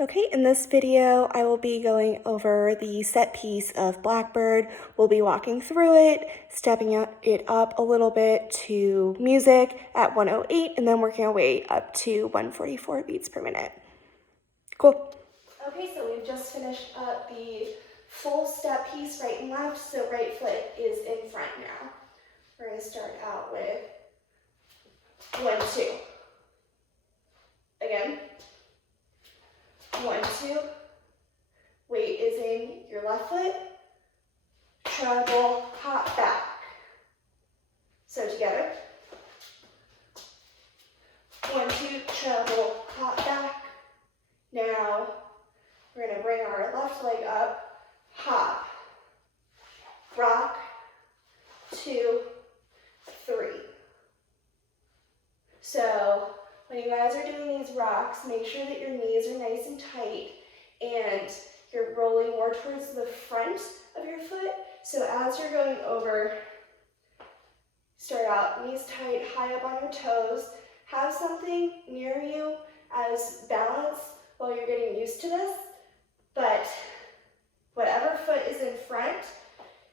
Okay, in this video, I will be going over the set piece of Blackbird. We'll be walking through it, stepping it up a little bit to music at 108, and then working our way up to 144 beats per minute. Cool. Okay, so we've just finished up the full step piece, right and left, so right foot is in front now. We're going to start out with 1, 2. Again. 1, 2. Weight is in your left foot. Treble, hop back. So together. 1, 2, treble, hop back. Now we're going to bring our left leg up, hop, rock, 2, 3. So when you guys are doing these rocks, make sure that your knees are nice and tight and you're rolling more towards the front of your foot. So as you're going over, start out knees tight, high up on your toes. Have something near you as balance while you're getting used to this. But whatever foot is in front,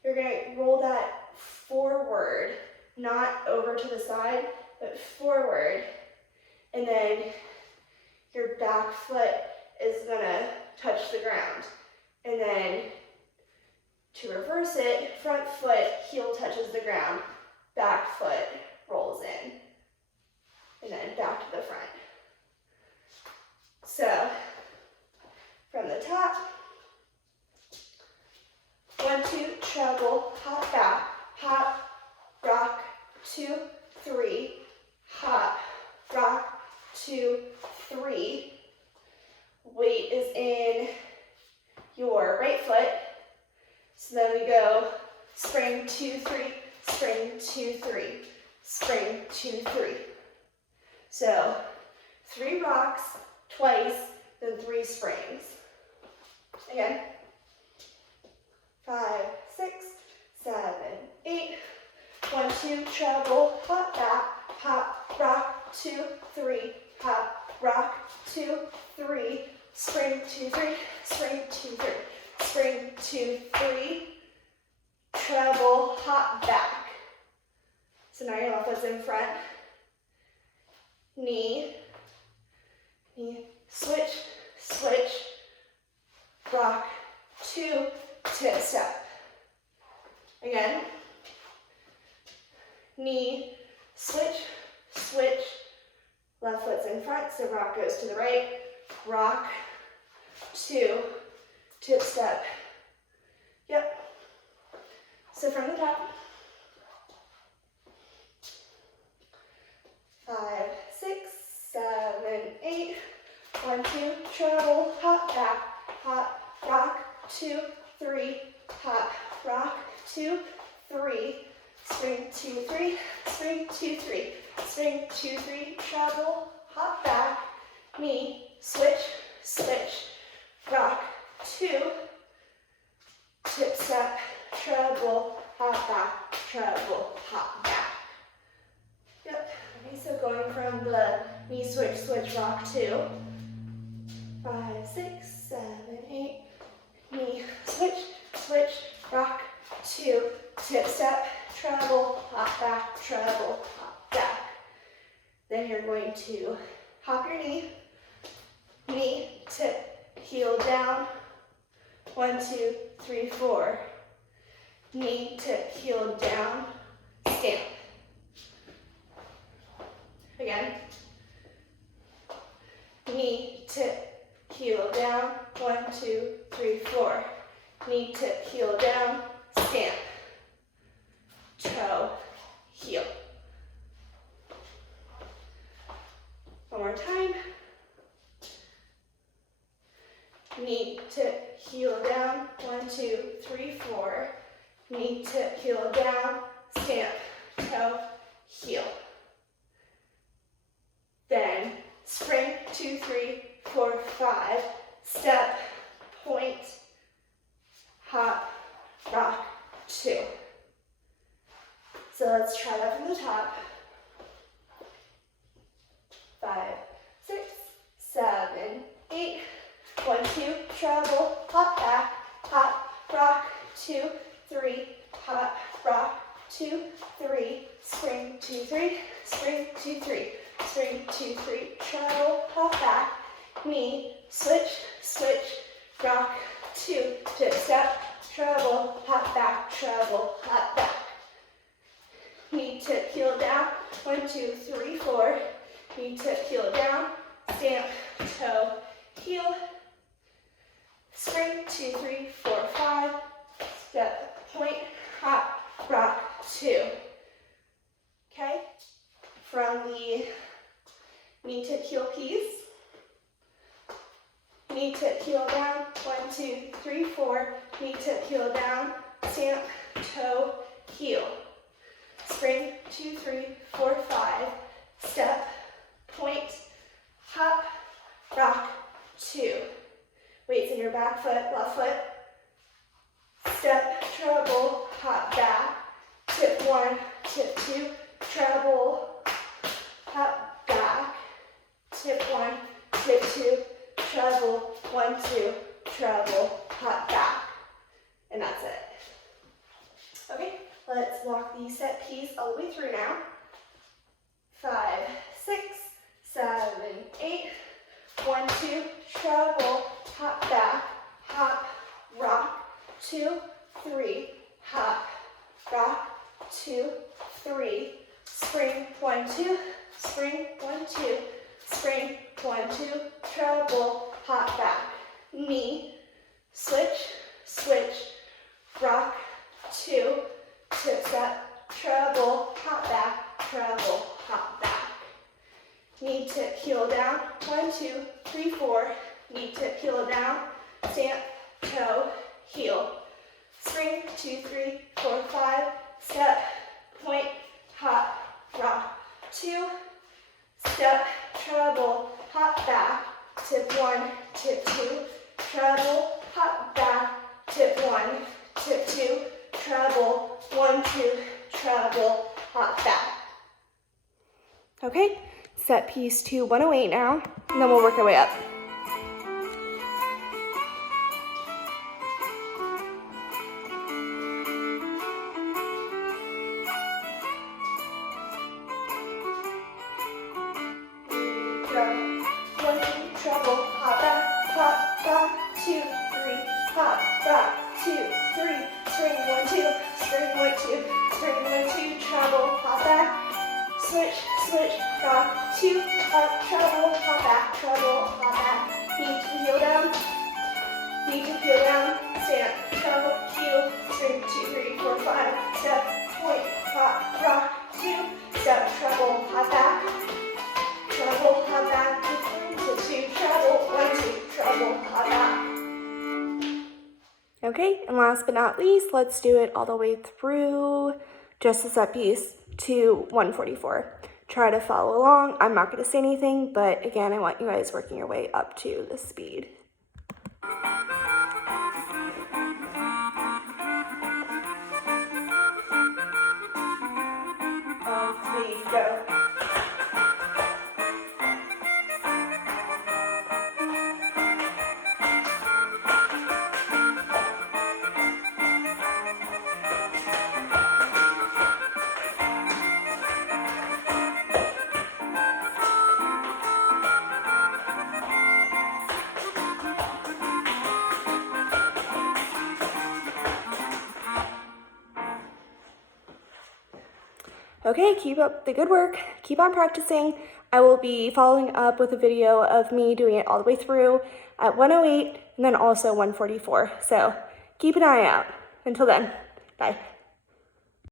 you're going to roll that forward, not over to the side, but forward. And then your back foot is going to touch the ground. And then to reverse it, front foot, heel touches the ground, back foot rolls in. And then back to the front. So, from the top, 1, 2, treble, hop back, hop, rock, 2, 3, hop, rock, 2, 3. Weight is in your right foot. So then we go spring, 2, 3, spring, 2, 3, spring, 2, 3. So 3 rocks twice, then 3 springs. Again. 5, 6, 7, 8. 1, 2, treble, hop back, hop, rock, 2, 3, hop, rock, 2, 3, spring, 2, 3, spring, 2, 3, spring, 2, 3, treble, hop back. So now your left foot's in front. Knee, switch, switch, rock, 2, tip step. Again. Knee, switch, switch, left foot's in front, so rock goes to the right, rock, 2, tip step. Yep. So from the top, 5, 6, 7, 8, 1, 2, treble, hop back, hop, rock, 2, 3, hop, rock, 2, 3, spring, 2, 3, spring, 2, 3, spring, 2, 3, treble, hop back, knee, switch, switch, rock, 2, tip step, treble, hop back, treble, hop back. Yep. Okay, so going from the knee, switch, switch, rock, 2, 5, 6, 7, 8, knee, switch, switch, rock, 2, tip step, treble, hop back, treble, hop back. Then you're going to hop your knee, tip, heel down, 1, 2, 3, 4. Knee, tip, heel down, stamp. Again. Knee, tip, heel down, 1, 2, 3, 4. Knee, tip, heel down, stamp. Toe, heel. One more time. Knee, tip, heel down, 1, 2, 3, 4. Knee, tip, heel down, stamp, toe, heel. Then spring, 2, 3, 4, 5. Step, point, hop, rock, 2. So let's try that from the top. 5, 6, 7, 8. treble, hop back, hop, rock, 2, 3, hop, rock, 2, 3, spring, 2, 3, spring, 2, 3, spring, 2, 3, treble, hop back, knee, switch, switch, rock, 2, tip step, treble, hop back, treble, hop back. Knee tip, heel down, 1, 2, 3, 4. Knee tip, heel down, stamp, toe, heel. Spring, 2, 3, 4, 5. Step, point, hop, rock, 2. Okay? From the knee tip, heel piece. Knee tip, heel down, 1, 2, 3, 4. Knee tip, heel down, stamp, toe, heel. Spring, 2, 3, 4, 5. Step, point, hop, rock, 2. Weights in your back foot, left foot. Step, treble, hop back. Tip 1, tip 2, treble, hop back. Tip 1, tip 2, treble, 1, 2, treble, hop back. And that's it. Okay, let's walk the set piece all the way through now. 5, 6, 7, 8. 1, 2, treble, hop back, hop, rock, 2, 3, hop, rock, 2, 3, spring, 1, 2, spring, 1, 2, spring, 1, 2, treble, hop back, knee, switch, switch, rock, 2, tip step, treble, hop back, treble, hop back. Knee tip, heel down, 1, 2, 3, 4. Knee tip, heel down, stamp, toe, heel. Spring, 2, 3, 4, 5. Step, point, hop, rock, 2. Step, treble, hop back. Tip 1, tip 2, treble, hop back. Tip 1, tip 2, treble, 1, 2, treble, hop back. Okay. Set piece to 108 now, and then we'll work our way up. One, two, treble, hop back, 2, 3, hop back, 2, 3, spring, 1, 2, spring, 1, 2, spring, 1, 2, treble, hop back. Switch, switch, rock, 2, up, treble, hop back, treble, hop back, knee to heel down, stand, treble, heel, spring, 2, 3, 4, 5, step, point, hop, rock, 2, step, treble, hop back, 2, treble, 1, 2, treble, hop back. Okay, and last but not least, let's do it all the way through just the set piece to 144. Try to follow along. I'm not going to say anything, but again, I want you guys working your way up to the speed. Please go. Okay, keep up the good work. Keep on practicing. I will be following up with a video of me doing it all the way through at 108 and then also 144. So keep an eye out. Until then, bye.